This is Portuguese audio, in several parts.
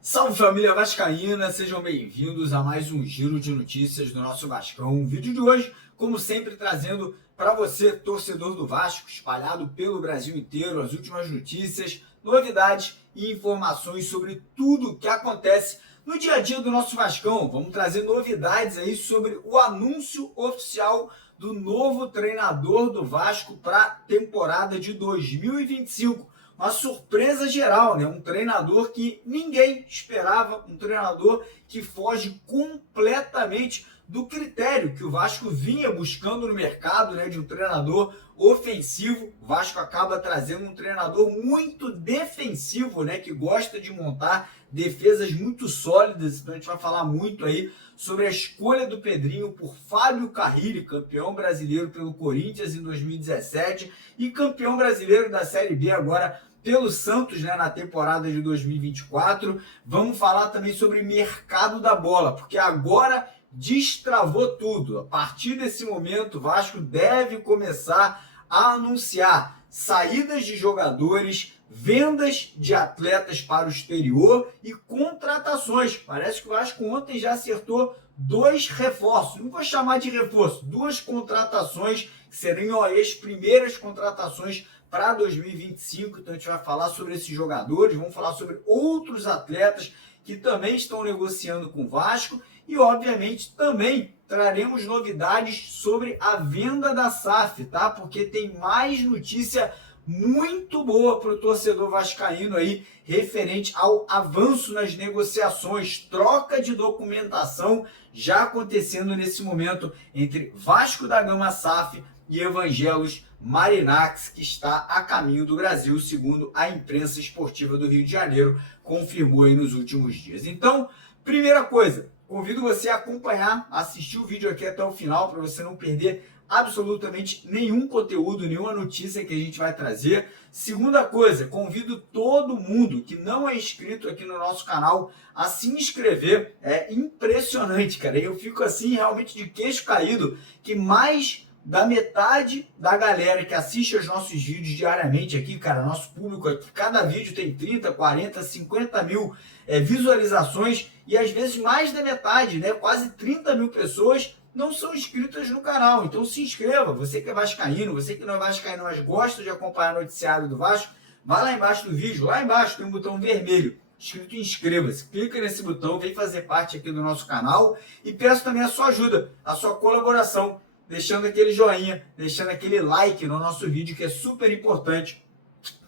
Salve família vascaína, sejam bem-vindos a mais um giro de notícias do nosso Vascão. O vídeo de hoje, como sempre, trazendo para você, torcedor do Vasco, espalhado pelo Brasil inteiro, as últimas notícias, novidades e informações sobre tudo o que acontece no dia a dia do nosso Vascão. Vamos trazer novidades aí sobre o anúncio oficial do novo treinador do Vasco para a temporada de 2025. Uma surpresa geral, né? Um treinador que ninguém esperava, um treinador que foge completamente do critério que o Vasco vinha buscando no mercado, né? De um treinador ofensivo. O Vasco acaba trazendo um treinador muito defensivo, né? Que gosta de montar defesas muito sólidas. Então a gente vai falar muito aí sobre a escolha do Pedrinho por Fábio Carrilli, campeão brasileiro pelo Corinthians em 2017 e campeão brasileiro da Série B agora pelo Santos, né, na temporada de 2024. Vamos falar também sobre mercado da bola, porque agora destravou tudo. A partir desse momento, o Vasco deve começar a anunciar saídas de jogadores, vendas de atletas para o exterior e contratações. Parece que o Vasco ontem já acertou 2 reforços. Não vou chamar de reforço, 2 contratações que seriam as primeiras contratações para 2025. Então a gente vai falar sobre esses jogadores, vamos falar sobre outros atletas que também estão negociando com o Vasco e, obviamente, também traremos novidades sobre a venda da SAF, tá? Porque tem mais notícia muito boa para o torcedor vascaíno aí, referente ao avanço nas negociações, troca de documentação já acontecendo nesse momento entre Vasco da Gama SAF e Evangelos Marinax, que está a caminho do Brasil, segundo a imprensa esportiva do Rio de Janeiro confirmou aí nos últimos dias. Então, primeira coisa, convido você a acompanhar, assistir o vídeo aqui até o final para você não perder absolutamente nenhum conteúdo, nenhuma notícia que a gente vai trazer. Segunda coisa, convido todo mundo que não é inscrito aqui no nosso canal a se inscrever. É impressionante, cara. Eu fico assim realmente de queixo caído que mais da metade da galera que assiste aos nossos vídeos diariamente aqui, cara, nosso público aqui, cada vídeo tem 30, 40, 50 mil visualizações e às vezes mais da metade, né, quase 30 mil pessoas não são inscritas no canal. Então se inscreva, você que é vascaíno, você que não é vascaíno, mas gosta de acompanhar o noticiário do Vasco, vai lá embaixo do vídeo, lá embaixo tem um botão vermelho escrito inscreva-se, clica nesse botão, vem fazer parte aqui do nosso canal e peço também a sua ajuda, a sua colaboração, deixando aquele joinha, deixando aquele like no nosso vídeo, que é super importante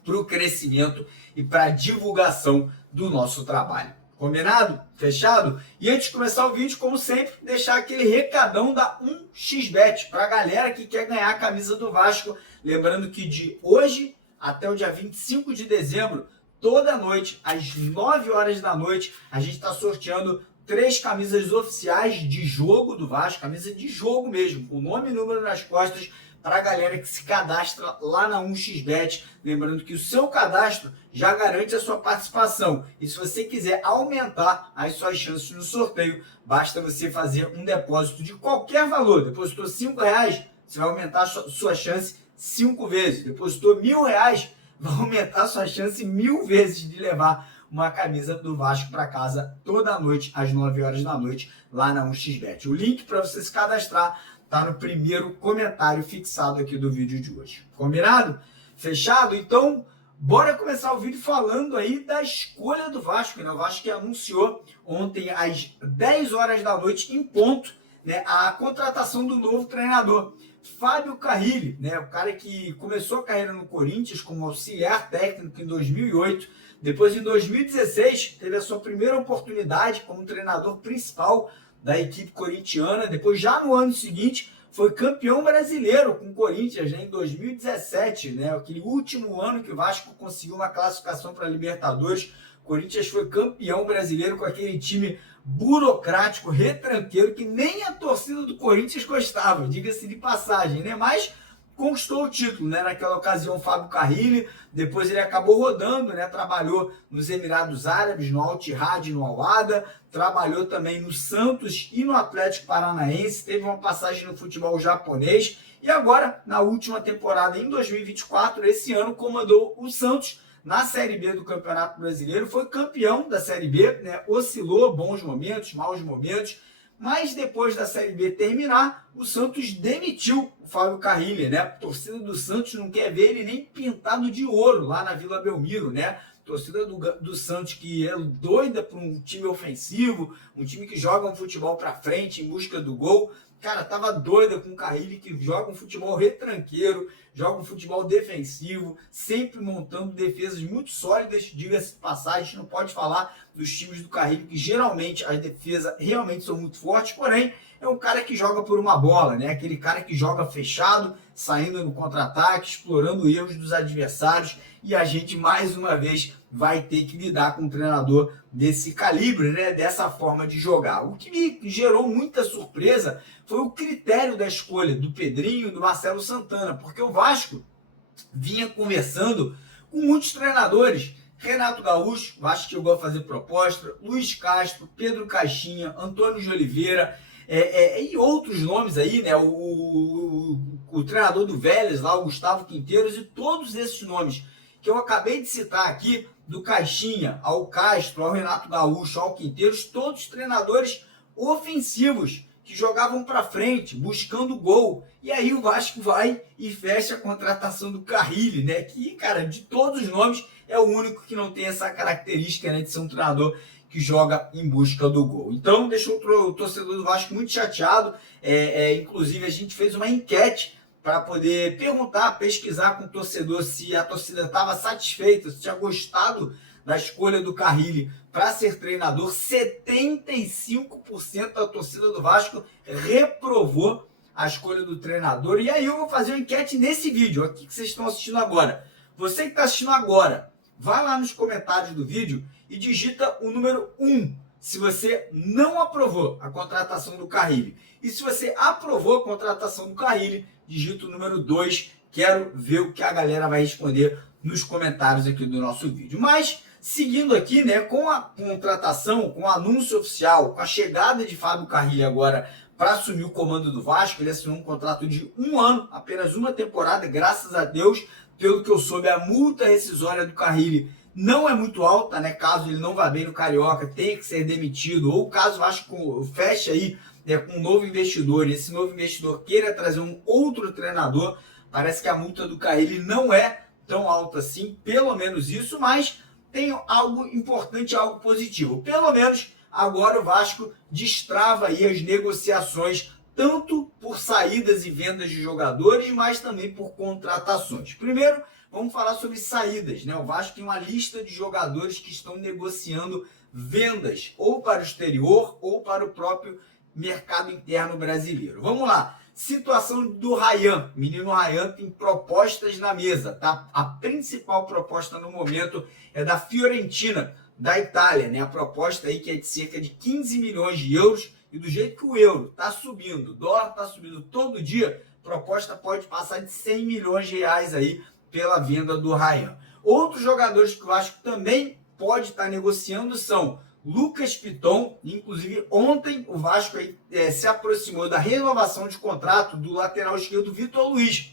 para o crescimento e para a divulgação do nosso trabalho. Combinado? Fechado? E antes de começar o vídeo, como sempre, deixar aquele recadão da 1xBet para a galera que quer ganhar a camisa do Vasco. Lembrando que de hoje até o dia 25 de dezembro, toda noite, às 9 horas da noite, a gente está sorteando 3 camisas oficiais de jogo do Vasco, camisa de jogo mesmo, com nome e número nas costas, para a galera que se cadastra lá na 1xBet. Lembrando que o seu cadastro já garante a sua participação. E se você quiser aumentar as suas chances no sorteio, basta você fazer um depósito de qualquer valor. Depositou R$5, você vai aumentar a sua chance 5 vezes. Depositou R$1.000, vai aumentar a sua chance 1000 vezes de levar uma camisa do Vasco para casa toda noite, às 9 horas da noite, lá na 1xBet. O link para você se cadastrar está no primeiro comentário fixado aqui do vídeo de hoje. Combinado? Fechado? Então, bora começar o vídeo falando aí da escolha do Vasco, né? O Vasco que anunciou ontem às 10 horas da noite, em ponto, né, a contratação do novo treinador, Fábio Carrilli, né? O cara que começou a carreira no Corinthians como auxiliar técnico em 2008, depois em 2016 teve a sua primeira oportunidade como treinador principal da equipe corintiana. Depois, já no ano seguinte, foi campeão brasileiro com o Corinthians, né, em 2017, né, aquele último ano que o Vasco conseguiu uma classificação para a Libertadores. O Corinthians foi campeão brasileiro com aquele time burocrático, retranqueiro, que nem a torcida do Corinthians gostava, diga-se de passagem, né? Mas conquistou o título, né? Naquela ocasião, o Fábio Carrilli, depois ele acabou rodando, né? Trabalhou nos Emirados Árabes, no Al-Ittihad, no Al-Wahda, trabalhou também no Santos e no Atlético Paranaense, teve uma passagem no futebol japonês e agora, na última temporada, em 2024, esse ano, comandou o Santos na Série B do Campeonato Brasileiro, foi campeão da Série B, né? Oscilou bons momentos, maus momentos, mas depois da Série B terminar, o Santos demitiu o Fábio Carrilli, né? A torcida do Santos não quer ver ele nem pintado de ouro lá na Vila Belmiro, né? A torcida do Santos que é doida por um time ofensivo, um time que joga um futebol para frente em busca do gol. Cara, tava doida com o Carrilli, que joga um futebol retranqueiro, joga um futebol defensivo, sempre montando defesas muito sólidas, diga-se de passagem. A gente não pode falar dos times do Carrilli, que geralmente as defesas realmente são muito fortes, porém é um cara que joga por uma bola, né? Aquele cara que joga fechado, saindo no contra-ataque, explorando erros dos adversários, e a gente mais uma vez vai ter que lidar com um treinador desse calibre, né? Dessa forma de jogar. O que me gerou muita surpresa foi o critério da escolha do Pedrinho e do Marcelo Santana, porque o Vasco vinha conversando com muitos treinadores. Renato Gaúcho, o Vasco chegou a fazer proposta, Luiz Castro, Pedro Caixinha, Antônio de Oliveira, e outros nomes aí, né? O treinador do Vélez lá, o Gustavo Quinteiros, e todos esses nomes que eu acabei de citar aqui, do Caixinha ao Castro, ao Renato Gaúcho, ao Quinteiros, todos treinadores ofensivos, que jogavam para frente, buscando gol. E aí o Vasco vai e fecha a contratação do Carrilli, né? Que, cara, de todos os nomes, é o único que não tem essa característica, né, de ser um treinador que joga em busca do gol. Então, deixou o torcedor do Vasco muito chateado. Inclusive, a gente fez uma enquete para poder perguntar, pesquisar com o torcedor se a torcida estava satisfeita, se tinha gostado da escolha do Carrilli para ser treinador. 75% da torcida do Vasco reprovou a escolha do treinador. E aí eu vou fazer uma enquete nesse vídeo aqui que vocês estão assistindo agora. Você que está assistindo agora, vai lá nos comentários do vídeo e digita o número 1 se você não aprovou a contratação do Carrilli. E se você aprovou a contratação do Carrilli, digita o número 2. Quero ver o que a galera vai responder nos comentários aqui do nosso vídeo. Mas, seguindo aqui, né, com a contratação, com o anúncio oficial, com a chegada de Fábio Carrilli agora para assumir o comando do Vasco, ele assinou um contrato de 1 ano, apenas uma temporada, graças a Deus. Pelo que eu soube, a multa rescisória do Carrilli não é muito alta, né? Caso ele não vá bem no Carioca, tenha que ser demitido, ou caso o Vasco feche aí, né, com um novo investidor, e esse novo investidor queira trazer um outro treinador, parece que a multa do Carrilli não é tão alta assim, pelo menos isso, mas tem algo importante, algo positivo. Pelo menos agora o Vasco destrava aí as negociações, tanto por saídas e vendas de jogadores, mas também por contratações. Primeiro, vamos falar sobre saídas, né? O Vasco tem uma lista de jogadores que estão negociando vendas, ou para o exterior, ou para o próprio mercado interno brasileiro. Vamos lá. Situação do Ryan. Menino Ryan tem propostas na mesa, tá? A principal proposta no momento é da Fiorentina, da Itália, né? A proposta aí que é de cerca de 15 milhões de euros. E do jeito que o euro está subindo, o dólar está subindo todo dia, a proposta pode passar de 100 milhões de reais aí pela venda do Ryan. Outros jogadores que eu acho que também pode estar negociando são Lucas Piton. Inclusive ontem o Vasco aí, se aproximou da renovação de contrato do lateral esquerdo Vitor Luiz,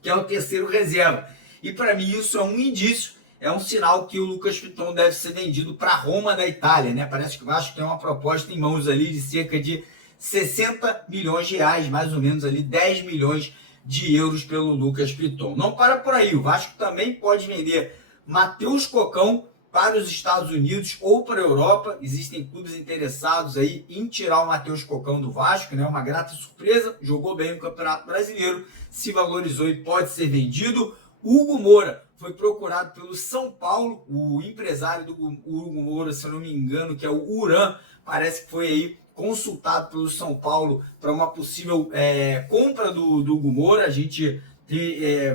que é o terceiro reserva. E para mim isso é um indício, é um sinal que o Lucas Piton deve ser vendido para Roma da Itália, né? Parece que o Vasco tem uma proposta em mãos ali de cerca de 60 milhões de reais, mais ou menos ali 10 milhões de euros pelo Lucas Piton. Não para por aí, o Vasco também pode vender Matheus Cocão para os Estados Unidos ou para a Europa. Existem clubes interessados aí em tirar o Matheus Cocão do Vasco, né? Uma grata surpresa, jogou bem no Campeonato Brasileiro, se valorizou e pode ser vendido. Hugo Moura foi procurado pelo São Paulo, o empresário do Hugo Moura, se eu não me engano, que é o Uran, parece que foi aí consultado pelo São Paulo para uma possível compra do Hugo Moura. A gente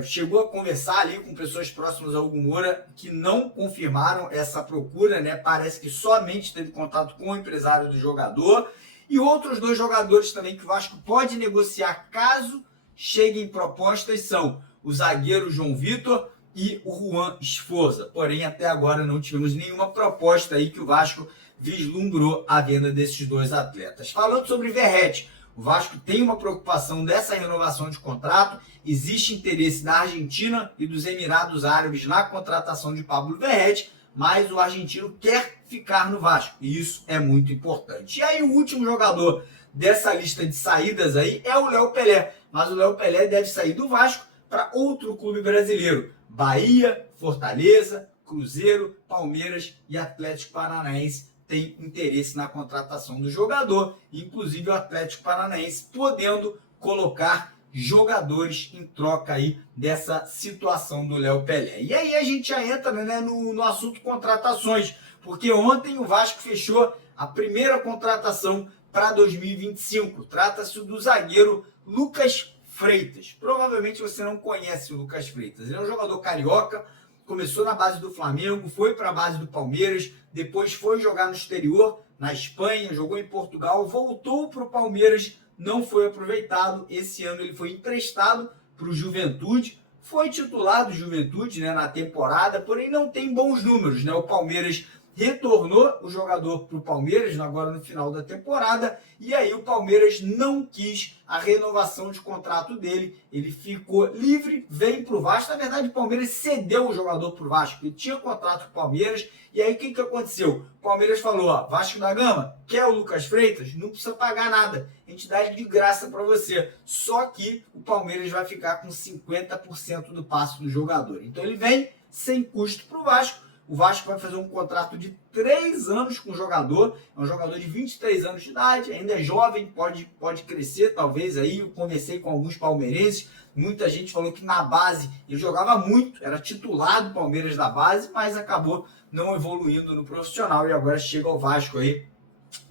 chegou a conversar ali com pessoas próximas ao Hugo Moura que não confirmaram essa procura, né? Parece que somente teve contato com o empresário do jogador. E outros dois jogadores também que o Vasco pode negociar caso cheguem propostas são o zagueiro João Vitor e o Juan Esforza. Porém, até agora não tivemos nenhuma proposta aí que o Vasco vislumbrou a venda desses dois atletas. Falando sobre Verratti, o Vasco tem uma preocupação dessa renovação de contrato, existe interesse da Argentina e dos Emirados Árabes na contratação de Pablo Verratti, mas o argentino quer ficar no Vasco e isso é muito importante. E aí o último jogador dessa lista de saídas aí é o Léo Pelé, mas o Léo Pelé deve sair do Vasco para outro clube brasileiro. Bahia, Fortaleza, Cruzeiro, Palmeiras e Atlético Paranaense têm interesse na contratação do jogador, inclusive o Atlético Paranaense podendo colocar jogadores em troca aí dessa situação do Léo Pelé. E aí a gente já entra, né, no assunto contratações, porque ontem o Vasco fechou a primeira contratação para 2025. Trata-se do zagueiro Lucas Freitas. Provavelmente você não conhece o Lucas Freitas. Ele é um jogador carioca, começou na base do Flamengo, foi para a base do Palmeiras, depois foi jogar no exterior, na Espanha, jogou em Portugal, voltou para o Palmeiras, não foi aproveitado. Esse ano ele foi emprestado para o Juventude, foi titular do Juventude, né, na temporada, porém não tem bons números, né? O Palmeiras retornou o jogador para o Palmeiras agora no final da temporada e aí o Palmeiras não quis a renovação de contrato dele, ele ficou livre, vem para o Vasco. Na verdade o Palmeiras cedeu o jogador para o Vasco, ele tinha contrato com o Palmeiras e aí o que aconteceu? O Palmeiras falou, ó, Vasco da Gama, quer o Lucas Freitas? Não precisa pagar nada, a gente dá ele de graça para você, só que o Palmeiras vai ficar com 50% do passe do jogador, então ele vem sem custo para o Vasco. O Vasco vai fazer um contrato de 3 anos com o jogador, é um jogador de 23 anos de idade, ainda é jovem, pode crescer talvez aí. Eu conversei com alguns palmeirenses, muita gente falou que na base ele jogava muito, era titular do Palmeiras da base, mas acabou não evoluindo no profissional e agora chega ao Vasco aí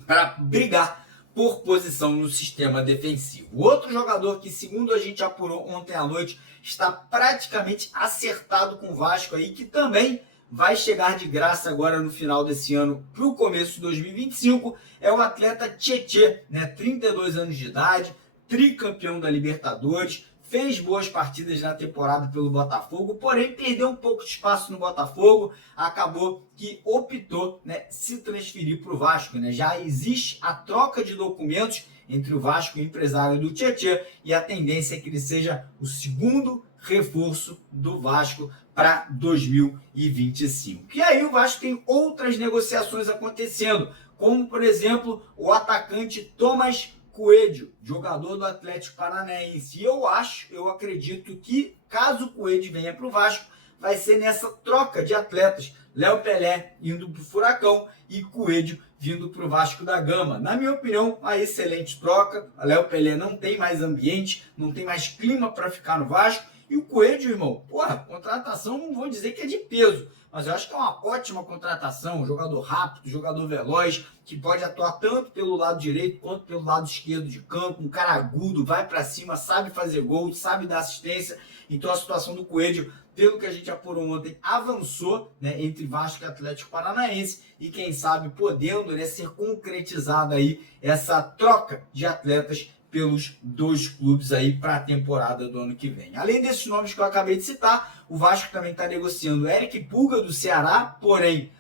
para brigar por posição no sistema defensivo. Outro jogador que, segundo a gente apurou ontem à noite, está praticamente acertado com o Vasco aí, que também vai chegar de graça agora no final desse ano para o começo de 2025, é o atleta Tietê, né? 32 anos de idade, tricampeão da Libertadores, fez boas partidas na temporada pelo Botafogo, porém perdeu um pouco de espaço no Botafogo, acabou que optou, né, se transferir para o Vasco, né? Já existe a troca de documentos entre o Vasco e o empresário do Tietê e a tendência é que ele seja o segundo reforço do Vasco para 2025. E aí o Vasco tem outras negociações acontecendo, como por exemplo o atacante Thomas Coelho, jogador do Atlético Paranaense. E eu acredito que caso o Coelho venha para o Vasco, vai ser nessa troca de atletas, Léo Pelé indo para o Furacão e Coelho vindo para o Vasco da Gama. Na minha opinião, uma excelente troca. A Léo Pelé não tem mais ambiente, não tem mais clima para ficar no Vasco. E o Coelho, irmão, porra, contratação não vou dizer que é de peso, mas eu acho que é uma ótima contratação, um jogador rápido, jogador veloz, que pode atuar tanto pelo lado direito quanto pelo lado esquerdo de campo, um cara agudo, vai para cima, sabe fazer gol, sabe dar assistência. Então a situação do Coelho, pelo que a gente apurou ontem, avançou, né, entre Vasco e Atlético Paranaense e quem sabe podendo, né, ser concretizada aí essa troca de atletas pelos dois clubes aí para a temporada do ano que vem. Além desses nomes que eu acabei de citar, o Vasco também está negociando Eric Pulga do Ceará, porém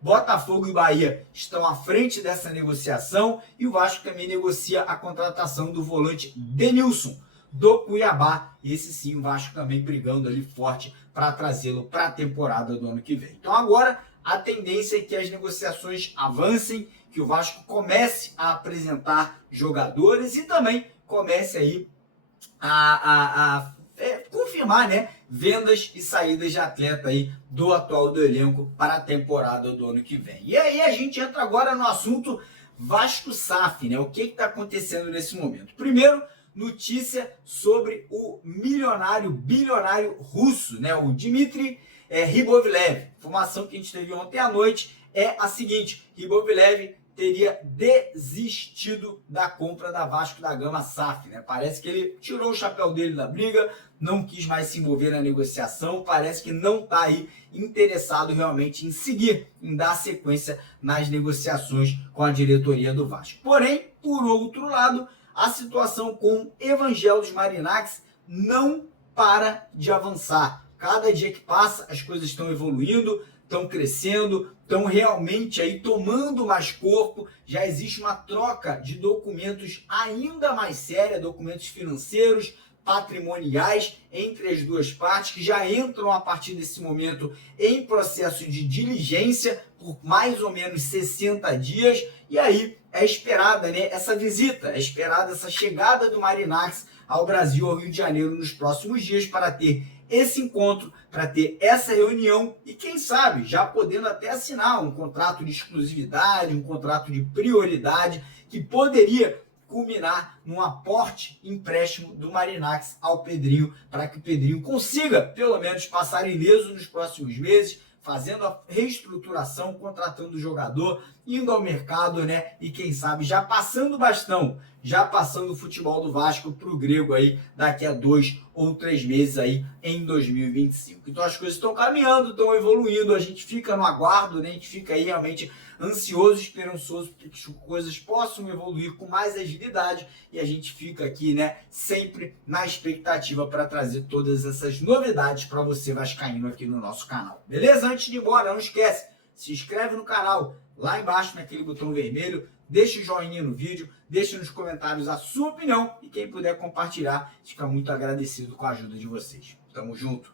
Botafogo e Bahia estão à frente dessa negociação e o Vasco também negocia a contratação do volante Denilson do Cuiabá. E esse sim, o Vasco também brigando ali forte para trazê-lo para a temporada do ano que vem. Então agora a tendência é que as negociações avancem, que o Vasco comece a apresentar jogadores e também comece aí a confirmar, né, vendas e saídas de atleta aí do atual do elenco para a temporada do ano que vem. E aí a gente entra agora no assunto Vasco SAF, né? O que está acontecendo nesse momento? Primeiro, notícia sobre o bilionário russo, né? O Dmitry Ribovlev. Informação que a gente teve ontem à noite é a seguinte: Ribovlev teria desistido da compra da Vasco da Gama SAF, né? Parece que ele tirou o chapéu dele da briga, não quis mais se envolver na negociação, parece que não está aí interessado realmente em seguir, em dar sequência nas negociações com a diretoria do Vasco. Porém, por outro lado, a situação com Evangelos Marinakis não para de avançar. Cada dia que passa, as coisas estão evoluindo, estão crescendo, estão realmente aí tomando mais corpo. Já existe uma troca de documentos ainda mais séria, documentos financeiros, patrimoniais entre as duas partes, que já entram a partir desse momento em processo de diligência por mais ou menos 60 dias. E aí é esperada, né, essa visita, é esperada essa chegada do Marinacci ao Brasil, ao Rio de Janeiro, nos próximos dias, para ter esse encontro, para ter essa reunião e, quem sabe, já podendo até assinar um contrato de exclusividade, um contrato de prioridade que poderia culminar num aporte empréstimo do Marinacci ao Pedrinho, para que o Pedrinho consiga, pelo menos, passar ileso nos próximos meses, fazendo a reestruturação, contratando o jogador, indo ao mercado, né? E quem sabe já passando o bastão, já passando o futebol do Vasco para o grego aí daqui a 2 ou 3 meses aí em 2025. Então as coisas estão caminhando, estão evoluindo, a gente fica no aguardo, né? A gente fica aí realmente ansioso, esperançoso para que as coisas possam evoluir com mais agilidade e a gente fica aqui, né, sempre na expectativa para trazer todas essas novidades para você vascaíno aqui no nosso canal. Beleza? Antes de ir embora, não esquece, se inscreve no canal, lá embaixo naquele botão vermelho, deixa o joinha no vídeo, deixa nos comentários a sua opinião e quem puder compartilhar, fica muito agradecido com a ajuda de vocês. Tamo junto!